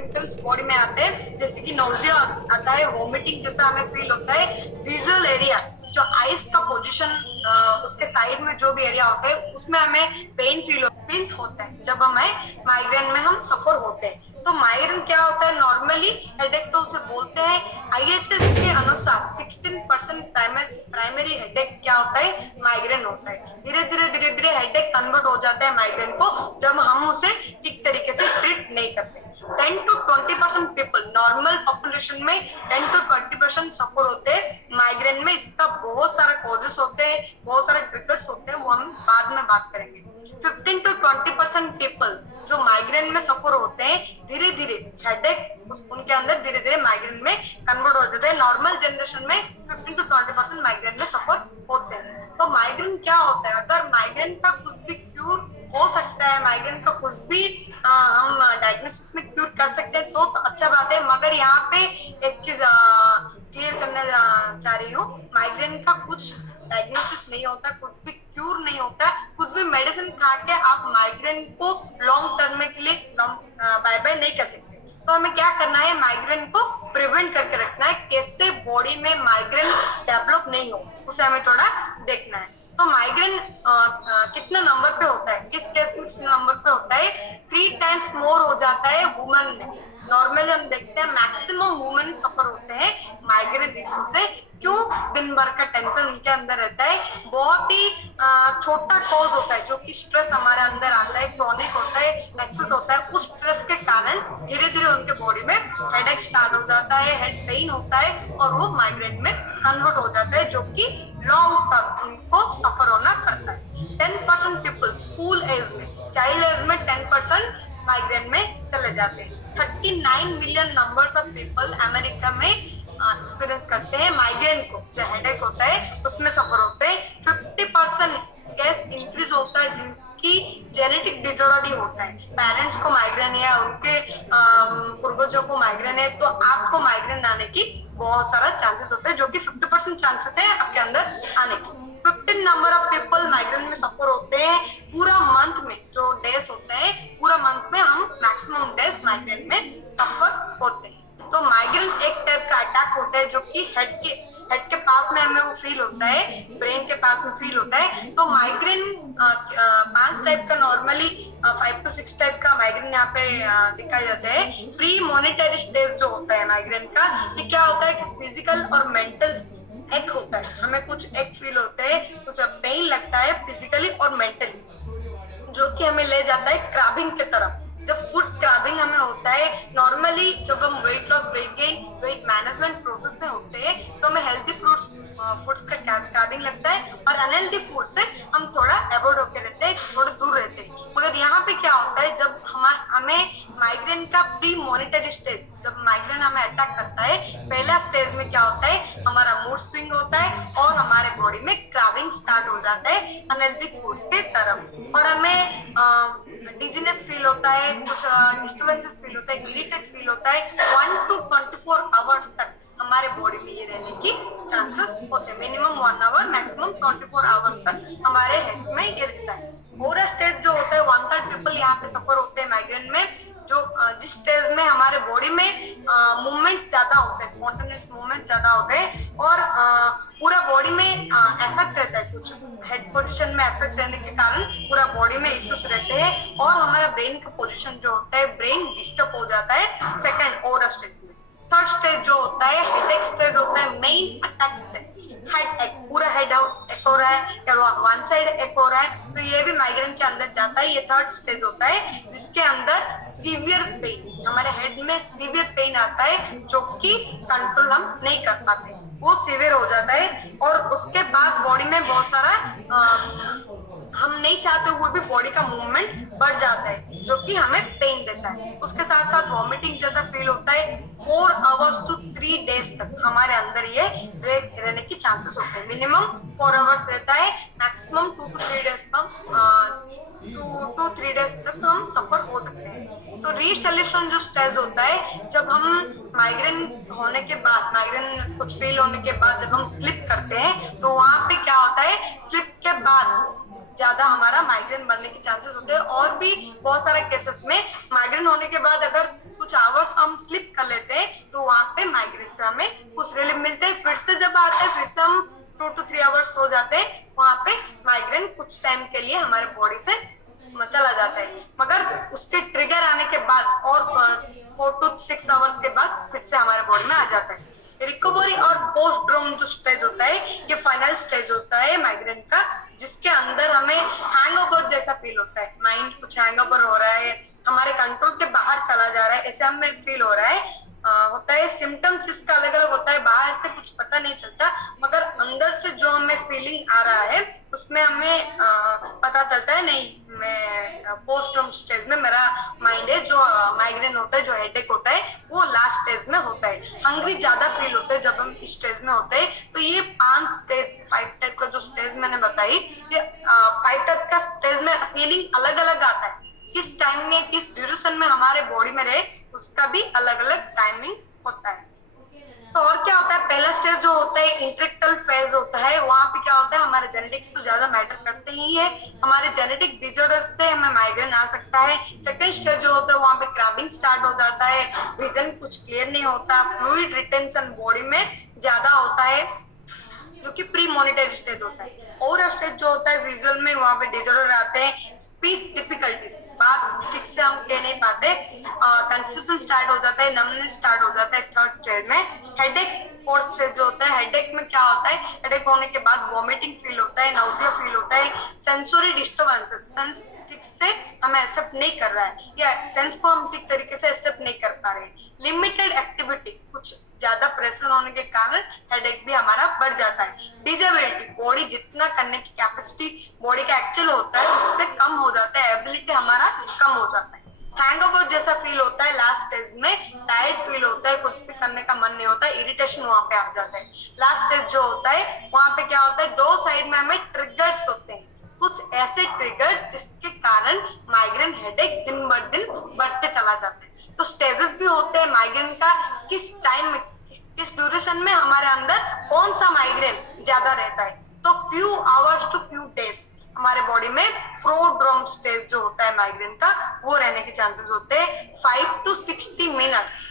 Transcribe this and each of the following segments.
Symptoms body में आते हैं, जैसे कि नोजिया आता है, वोमिटिंग जैसा हमें फील होता है, विजुअल एरिया जो आईज का पोजीशन, उसके साइड में जो भी एरिया होता है उसमें हमें पेन फील होता है जब हमें माइग्रेन में हम सफर होते हैं। तो माइग्रेन क्या होता है, नॉर्मली हेडेक तो उसे बोलते हैं। आईएचएस के अनुसार 16% प्राइमरी हेडेक क्या होता है, माइग्रेन होता है। धीरे धीरे हेडेक कन्वर्ट हो जाता है माइग्रेन को जब हम उसे ठीक तरीके से ट्रीट नहीं करते। 10 to 20% पीपल नॉर्मल पॉपुलेशन में 10 to 20% सफर होते हैं माइग्रेन में। इसका बहुत सारा कॉजेस होते हैं, बहुत सारे ट्रिगर्स होते हैं, वो हम बाद में बात करेंगे। 15 to 20% पीपल जो माइग्रेन में सफर होते हैं, धीरे धीरे हेडेक उनके अंदर धीरे धीरे माइग्रेन में कन्वर्ट हो जाता है। नॉर्मल जनरेशन में 15 to 20% माइग्रेन में सफर होते हैं। तो माइग्रेन क्या होता है, अगर माइग्रेन का कुछ भी क्यूर हो सकता है, माइग्रेन का कुछ भी हम डायग्नोसिस में क्यूर कर सकते हैं तो अच्छा बात है। मगर यहाँ पे एक चीज क्लियर करना चाह रही हूँ, माइग्रेन का कुछ डायग्नोसिस नहीं होता, कुछ भी क्यूर नहीं होता, कुछ भी मेडिसिन खा के आप माइग्रेन को लॉन्ग टर्म में के लिए बाय बाय नहीं कर सकते। तो हमें क्या करना है, माइग्रेन को प्रिवेंट करके रखना है। कैसे बॉडी में माइग्रेन डेवलप नहीं हो उसे हमें थोड़ा देखना है। तो माइग्रेन कितना नंबर पे होता है, किस केस में कितना नंबर पे होता है, 3 times मोर हो जाता है वुमन में। नॉर्मली हम देखते हैं मैक्सिमम वुमेन सफर होते हैं माइग्रेन इश्यू से। क्यों, दिन भर का टेंशन उनके अंदर रहता है, बहुत ही छोटा कॉज होता है जो कि स्ट्रेस हमारे अंदर आता है, क्रॉनिक होता है, एक्यूट होता है। उस स्ट्रेस के कारण धीरे धीरे उनके बॉडी में हेडेक स्टार्ट हो जाता है, हेड पेन होता है और वो माइग्रेन में कन्वर्ट हो जाता है, जो कि लॉन्ग टर्म उनको सफर होना पड़ता है। 10% पीपल स्कूल एज में, चाइल्ड एज में 10% माइग्रेन में चले जाते हैं। 39 million numbers of people America में एक्सपीरियंस करते हैं माइग्रेन को, जो हेडेक होता है उसमें सफर होते हैं। 50% केस इंक्रीज होता है जिनकी जेनेटिक डिसऑर्डर ही होता है, पेरेंट्स को माइग्रेन है, उनके पूर्वजों को माइग्रेन है, तो आपको माइग्रेन आने की बहुत सारा चांसेस होते हैं, जो कि 50% चांसेस है आपके अंदर आने की। 15 नंबर ऑफ पीपल माइग्रेन में सफर होते हैं। पूरा मंथ में जो डेज होते हैं, पूरा मंथ में हम मैक्सिमम डेज माइग्रेन में सफर होते हैं। तो माइग्रेन एक टाइप का अटैक होता है जो कि हेड के पास में हमें वो फील होता है, ब्रेन के पास में फील होता है। तो माइग्रेन 5 टाइप का, नॉर्मली 5 to 6 टाइप का माइग्रेन यहाँ पे दिखाई जाता है। प्री मॉनिटरी स्टेज जो होता है माइग्रेन का, ये क्या होता है कि फिजिकल और मेंटल एक होता है, हमें कुछ एक फील होते हैं, कुछ पेन लगता है फिजिकली और मेंटली, जो कि हमें ले जाता है क्रैबिंग की तरफ। जब फूड क्रैबिंग हमें होता है, नॉर्मली जब हम weight loss, weight gain, weight management process में होते हैं तो हमें हेल्दी फूड्स का क्रैबिंग लगता है और अनहेल्दी फूड से हम थोड़ा अवॉइड होकर रहते हैं, थोड़ा दूर रहते हैं। मगर यहाँ पे क्या होता है, जब हमें माइग्रेन का प्री मॉनिटरी स्टेज, जब माइग्रेन हमें अटैक करता है, पहला स्टेज में क्या होता है, हमारा मूड स्विंग होता है और हमारे बॉडी में क्रैबिंग स्टार्ट हो जाता है अनहेल्दी फूड्स के तरफ, और हमें डिजीनेस फील होता है, कुछ डिस्टर्बेंसेस फील होता है, इरिटेट फील होता है। 1 to 24 आवर्स तक हमारे बॉडी में ये रहने की चांसेस होते हैं। मिनिमम 1 आवर, मैक्सिमम 24 आवर्स तक हमारे हेड में ये रहता है। पूरा स्टेज जो होता है, 1/3 पीपल यहाँ पे सफर होते हैं माइग्रेन में, जो जिस स्टेज में हमारे बॉडी में मूवमेंट्स ज्यादा होते हैं, स्पॉन्टेनियस मूवमेंट ज्यादा होते हैं और पूरा बॉडी में इफेक्ट रहता है। कुछ हेड पोजीशन में इफेक्ट रहने के कारण पूरा बॉडी में इश्यूज रहते हैं और हमारा ब्रेन का पोजीशन जो होता है, ब्रेन डिस्टर्ब हो जाता है सेकंड और स्टेज में। थर्ड स्टेज जो होता है, हेडेक स्टेज होता है, मेन अटैक स्टेज। हेड एक, पूरा हेड एक हो रहा है या वन साइड एक हो रहा है, तो ये भी माइग्रेन के अंदर जाता है। ये थर्ड स्टेज होता है जिसके अंदर सीवियर पेन, हमारे हेड में सीवियर पेन आता है जो कि कंट्रोल हम नहीं कर पाते, वो सीवियर हो जाता है। और उसके बाद बॉडी में बहुत सारा हम नहीं चाहते हुए भी बॉडी का मूवमेंट बढ़ जाता है, जो कि हमें पेन देता है। उसके साथ साथ वॉमिटिंग जैसा फील होता है। 4 hours to 3 days तक हमारे अंदर ये रहने की चांसेस होते हैं। मिनिमम 4 hours रहता है, मैक्सिमम 2 to 3 days तक हम सफर हो सकते हैं। तो रीसोल्यूशन जो स्टेज होता है, जब हम माइग्रेन होने के बाद, माइग्रेन कुछ फील होने के बाद जब हम स्लिप करते हैं, तो वहां पे क्या होता है, स्लिप के बाद ज्यादा हमारा माइग्रेन बनने के चांसेस होते हैं। और भी बहुत सारे केसेस में माइग्रेन होने के बाद अगर कुछ आवर्स से हमें कुछ रिलीफ मिलते हैं। फिर से जब आते हैं, फिर से हम 2 to 3 आवर्स सो जाते हैं, वहां पे माइग्रेन कुछ टाइम के लिए हमारे बॉडी से चला जाता है। मगर उसके ट्रिगर आने के बाद और 4 to 6 आवर्स के बाद फिर से हमारे बॉडी में आ जाता है। रिकवरी और पोस्ट ड्रोम जो स्टेज होता है, ये फाइनल स्टेज होता है माइग्रेन का, जिसके अंदर हमें हैंगओवर जैसा फील होता है। माइंड कुछ हैंगओवर हो रहा है, हमारे कंट्रोल के बाहर चला जा रहा है, ऐसे हमें फील हो रहा है। होता है सिम्टम्स इसका अलग अलग होता है, बाहर से कुछ पता नहीं चलता, मगर अंदर से जो हमें फीलिंग आ रहा है उसमें हमें पता चलता है नहीं, मैं पोस्ट ड्रोम स्टेज में मेरा माइंड है। जो माइग्रेन होता है, जो हेडेक होता है, वो लास्ट स्टेज में होता है। हंग्री ज्यादा फील होता है जब हम इस स्टेज में होते हैं। तो ये 5 टाइप का जो स्टेज मैंने बताई, ये 5 टाइप का स्टेज में फीलिंग अलग अलग आता है। किस टाइम में, किस ड्यूरेशन में हमारे बॉडी में रहे, उसका भी अलग अलग टाइमिंग होता है। तो और क्या होता है, पहला स्टेज जो होता है इंट्रेक्टल फेज होता है। वहां पे क्या होता है, हमारे जेनेटिक्स तो ज्यादा मैटर करते ही है, हमारे जेनेटिक डिसऑर्डर से हमें माइग्रेन आ सकता है। सेकंड स्टेज जो होता है, वहां पे क्रैम्पिंग स्टार्ट हो जाता है, विजन कुछ क्लियर नहीं होता, फ्लूइड रिटेंशन बॉडी में ज्यादा होता है, जो कि प्री मॉनिटरी स्टेज होता है। और स्टेज जो होता है विजुअल में, वहां पे डिसऑर्डर आते हैं, स्पीच डिफिकल्टीज, बात ठीक से हम कह नहीं पाते, कंफ्यूजन स्टार्ट हो जाता है, नमनेस स्टार्ट हो जाता है थर्ड स्टेज में। हेडेक फोर्थ स्टेज जो होता है, हेडेक में क्या होता है, हेडेक होने के बाद वॉमिटिंग फील होता है, नाउजिया फील होता है, सेंसोरी डिस्टर्बेंसेस, सेंस ठीक से हमें एक्सेप्ट नहीं कर रहा है, या सेंस को हम ठीक तरीके से एक्सेप्ट नहीं कर पा रहे। लिमिटेड एक्टिविटी, कुछ ज्यादा प्रेशर होने के कारण हेडेक भी हमारा बढ़ जाता है। डिजेबिलिटी, बॉडी जितना करने की कैपेसिटी बॉडी का एक्चुअल होता है उससे कम हो जाता है, एबिलिटी हमारा कम हो जाता है। हैंगओवर जैसा फील होता है लास्ट स्टेज में, टायर्ड फील होता है, कुछ भी करने का मन नहीं होता, इरिटेशन वहां पे आ जाता है। लास्ट स्टेज जो होता है, वहां पे क्या होता है, दो साइड में हमें ट्रिगर्स होते हैं, कुछ ऐसे ट्रिगर्स जिसके कारण माइग्रेन हेडेक दिन ब दिन बढ़ते चला जाता है। तो स्टेजेस भी होते हैं माइग्रेन का, किस टाइम में, किस ड्यूरेशन में हमारे अंदर कौन सा माइग्रेन ज्यादा रहता है। तो few hours to few days हमारे बॉडी में प्रोड्रोम स्टेज जो होता है माइग्रेन का, वो रहने के चांसेस होते हैं। 5 to 60 मिनट्स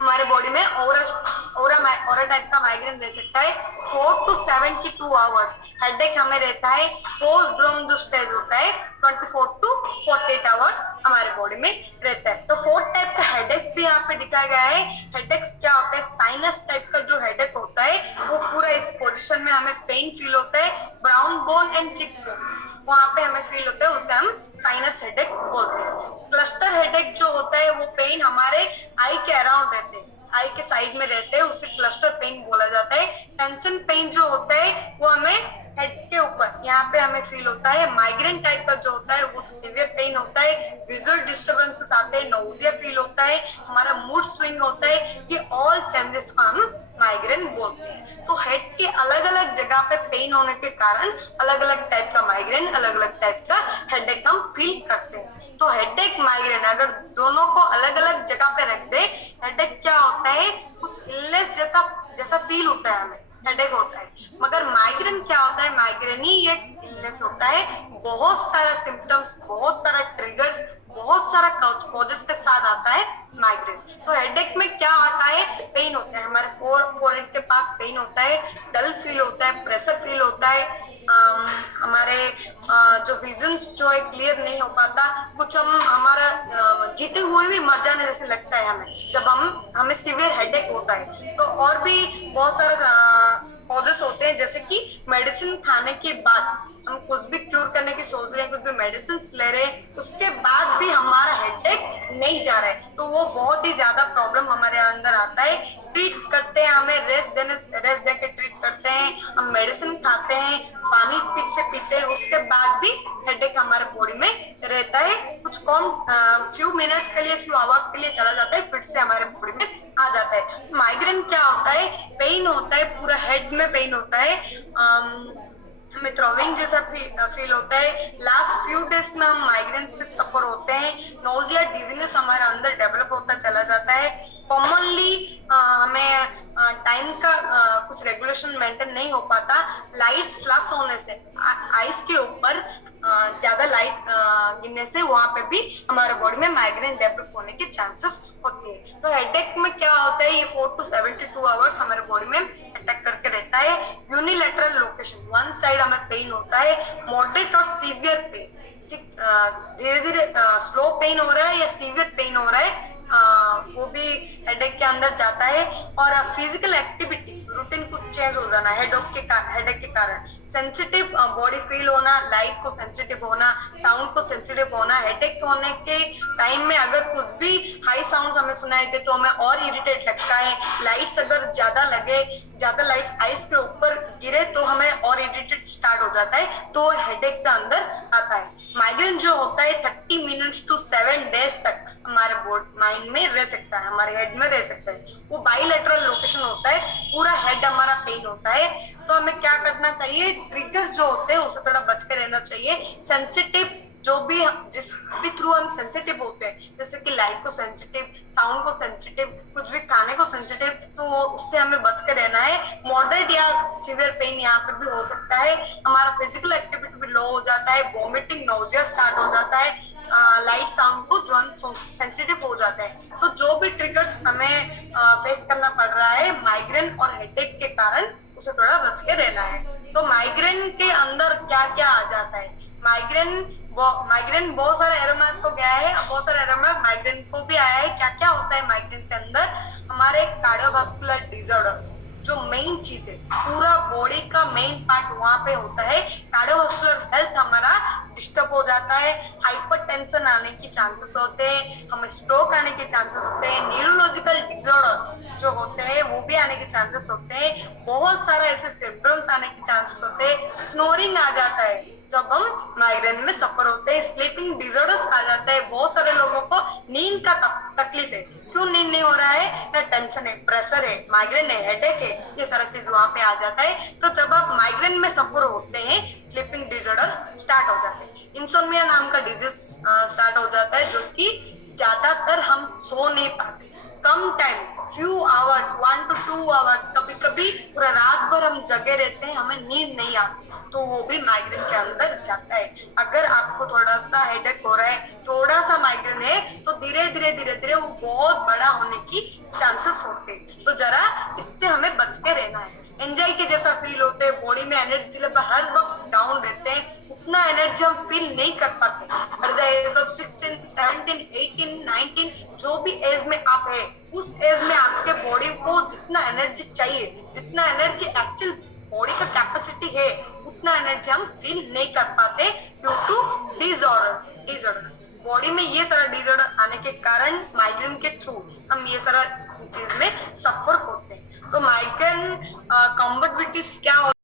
हमारे बॉडी में ओरा टाइप का माइग्रेन रह सकता है। 4 to 72 आवर्स हेडेक हमें रहता है। पोस्टड्रोम जो स्टेज होता है 24 to 48 आवर्स हमारे बॉडी में रहता है। तो 4 टाइप का हेडेक्स भी यहाँ पे दिखाया गया है। हेडेक्स क्या होता है, साइनस टाइप का जो हेडेक होता है, वो पूरा इस पोजीशन में हमें पेन फील होता है, ब्राउन बोन एंड चिक बोन्स वहां पे हमें फील होता है, उसे हम साइनस हेडेक बोलते हैं। क्लस्टर हेडेक जो होता है, वो पेन हमारे आई के अराउंड रहते हैं, आई के साइड में रहते हैं, उसे क्लस्टर पेन बोला जाता है। टेंशन पेन जो होता है, वो हमें हेड के ऊपर यहाँ पे हमें फील होता है। माइग्रेन टाइप का जो होता है, वो सीवियर पेन होता है, विजुअल डिस्टर्बेंसेस आते हैं, नोजिया फील होता है, हमारा मूड स्विंग होता है। ये ऑल चेंजेस को हम माइग्रेन बोलते हैं। तो हेड के अलग अलग जगह पे पेन होने के कारण अलग अलग टाइप का माइग्रेन, अलग अलग टाइप का हेडेक हम फील करते हैं। तो हेडेक माइग्रेन अगर दोनों को अलग अलग जगह पे रख दे, हेडेक क्या होता है, कुछ इलनेस जैसा फील होता है, हमें हेडेक होता है। मगर माइग्रेन क्या होता है, माइग्रेन ही एक इलनेस होता है, बहुत सारा सिम्टम्स, बहुत सारा ट्रिगर्स, बहुत सारा कॉजेस के साथ आता है माइग्रेन। तो हेडेक में क्या आता है, पेन होता है, हमारे फोरहेड के पास पेन होता है, डल फील होता है, प्रेशर फील होता है, हमारे जो विजन्स जो है क्लियर नहीं हो पाता, कुछ हम हमारा जीते हुए भी मर जाने जैसे लगता है हमें जब हमें सीवियर हेडेक होता है। तो और भी बहुत सारे कॉजेस होते हैं, जैसे कि मेडिसिन खाने के बाद हम कुछ भी क्यूर करने की सोच रहे हैं, कुछ भी मेडिसिन ले रहे हैं, उसके बाद भी हमारा हेडेक नहीं जा रहा है, तो वो बहुत ही ज्यादा प्रॉब्लम हमारे अंदर आता है। ट्रीट करते हैं, हमें रेस्ट देके ट्रीट करते हैं, हम मेडिसिन खाते हैं, पानी ठीक से पीते हैं, उसके बाद भी हेडेक हमारे बॉडी में रहता है। कुछ कम फ्यू मिनट्स के लिए, फ्यू आवर्स के लिए चला जाता है, फिर से हमारे बॉडी में आ जाता है। माइग्रेन क्या होता है, पेन होता है, पूरा हेड में पेन होता है, हमें थ्रोविंग जैसा फील होता है। लास्ट फ्यू डेज में हम माइग्रेन से सफर होते हैं, नोजिया डिजीनेस हमारे अंदर डेवलप होता चला जाता है। कॉमनली हमें टाइम का कुछ रेगुलेशन मेंटेन नहीं हो पाता, लाइट्स फ्लैश होने से, आईज के ऊपर ज्यादा लाइट गिरने से वहां पे भी हमारे बॉडी में माइग्रेन डेवलप होने के चांसेस होते हैं। होती है। तो हेडेक में क्या होता है, ये 4 to 72 आवर्स हमारे बॉडी में अटैक करके रहता है। यूनिलैटरल लोकेशन, वन साइड हमें पेन होता है, मॉडरेट और सीवियर पेन, ठीक, धीरे धीरे स्लो पेन हो रहा है या सीवियर पेन हो रहा है, वो भी हेडेक के अंदर जाता है। और फिजिकल एक्टिविटी रूटीन कुछ चेंज हो जाना हेडेक के कारण, सेंसिटिव बॉडी फील होना, लाइट को सेंसिटिव होना, साउंड को सेंसिटिव होना। हेडेक होने के टाइम में अगर कुछ भी हाई साउंड हमें सुनाई दे तो हमें और इरिटेट लगता है। लाइट्स अगर ज्यादा लगे, ज्यादा लाइट्स आईज के ऊपर गिरे तो हमें और इरिटेट स्टार्ट हो जाता है, तो हेडेक का अंदर आता है। माइग्रेन जो होता है 30 मिनट्स to 7 डेज तक हमारे माइंड में रह सकता है, हमारे हेड में रह सकता है। वो बाइलेटरल लोकेशन होता है, पूरा हेड हमारा पेन होता है। तो हमें क्या करना चाहिए, ट्रिगर्स जो होते हैं उससे थोड़ा बच के रहना चाहिए। सेंसिटिव जो भी जिस भी थ्रू हम सेंसिटिव होते हैं, जैसे कि लाइट को सेंसिटिव, साउंड को सेंसिटिव, कुछ भी खाने को सेंसिटिव, तो उससे हमें बच के रहना है। मॉडरेट या सीवियर पेन यहाँ पे भी हो सकता है। हमारा फिजिकल एक्टिविटी भी लो हो जाता है, वॉमिटिंग, नोजिया स्टार्ट हो जाता है, लाइट साउंड को जो हम सेंसिटिव हो जाते हैं। तो जो भी ट्रिगर्स हमें फेस करना पड़ रहा है माइग्रेन और हेडेक के कारण, उसे थोड़ा बच के रहना है। तो माइग्रेन के अंदर क्या क्या आ जाता है, माइग्रेन बहुत सारे एरोमार्क को गया है, बहुत सारे एरोमार्क माइग्रेन को भी आया है। क्या क्या होता है माइग्रेन के अंदर, हमारे कार्डियोवास्कुलर डिसऑर्डर्स जो मेन चीज है, पूरा बॉडी का मेन पार्ट वहां पे होता है। कार्डियोवास्कुलर हेल्थ हमारा डिस्टर्ब हो जाता है, हाइपरटेंशन आने की चांसेस होते हैं, हमें स्ट्रोक आने के चांसेस होते हैं, न्यूरोलॉजिकल डिसऑर्डर्स जो होते हैं वो भी आने के चांसेस होते हैं, बहुत सारे ऐसे सिम्टम्स आने के चांसेस होते हैं। स्नोरिंग आ जाता है जब हम माइग्रेन में सफर होते हैं, स्लीपिंग डिसऑर्डर्स आ जाता है। बहुत सारे लोगों को नींद का तकलीफ है, क्यों नींद नहीं हो रहा है, या टेंशन है, प्रेशर है, माइग्रेन है, हेडेक है, ये सारा चीज वहां पे आ जाता है। तो जब आप माइग्रेन में सफर होते हैं, स्लीपिंग डिसऑर्डर्स स्टार्ट हो जाते हैं। इंसोम्निया नाम का डिजीज स्टार्ट हो जाता है, जो कि ज्यादातर हम सो नहीं पाते, कम time, few hours, 1 to 2 hours, कभी कभी पूरा रात भर हम जगे रहते हैं, हमें नींद नहीं आती, तो वो भी माइग्रेन के अंदर जाता है। अगर आपको थोड़ा सा हेडेक हो रहा है, थोड़ा सा माइग्रेन है, तो धीरे धीरे वो बहुत बड़ा होने की चांसेस होते हैं। तो जरा इससे हमें बच के रहना है। एंजाइटी जैसा फील होते हैं, बॉडी में एनर्जी लेवल हर वक्त डाउन रहते हैं, उतना एनर्जी हम फील नहीं कर पाते। एट द एज ऑफ 16, 17, 18, 19, जो भी एज में आप है, उस एज में आपके बॉडी को जितना एनर्जी चाहिए, जितना एनर्जी एक्चुअल बॉडी का कैपेसिटी है, उतना एनर्जी हम फील नहीं कर पाते ड्यू टू डिसऑर्डर्स। बॉडी में ये सारा डिसऑर्डर आने के कारण माइग्रेन के थ्रू हम ये सारा चीज में सफर होते हैं। तो माइग्रेन कॉम्बर्बिलिटीज क्या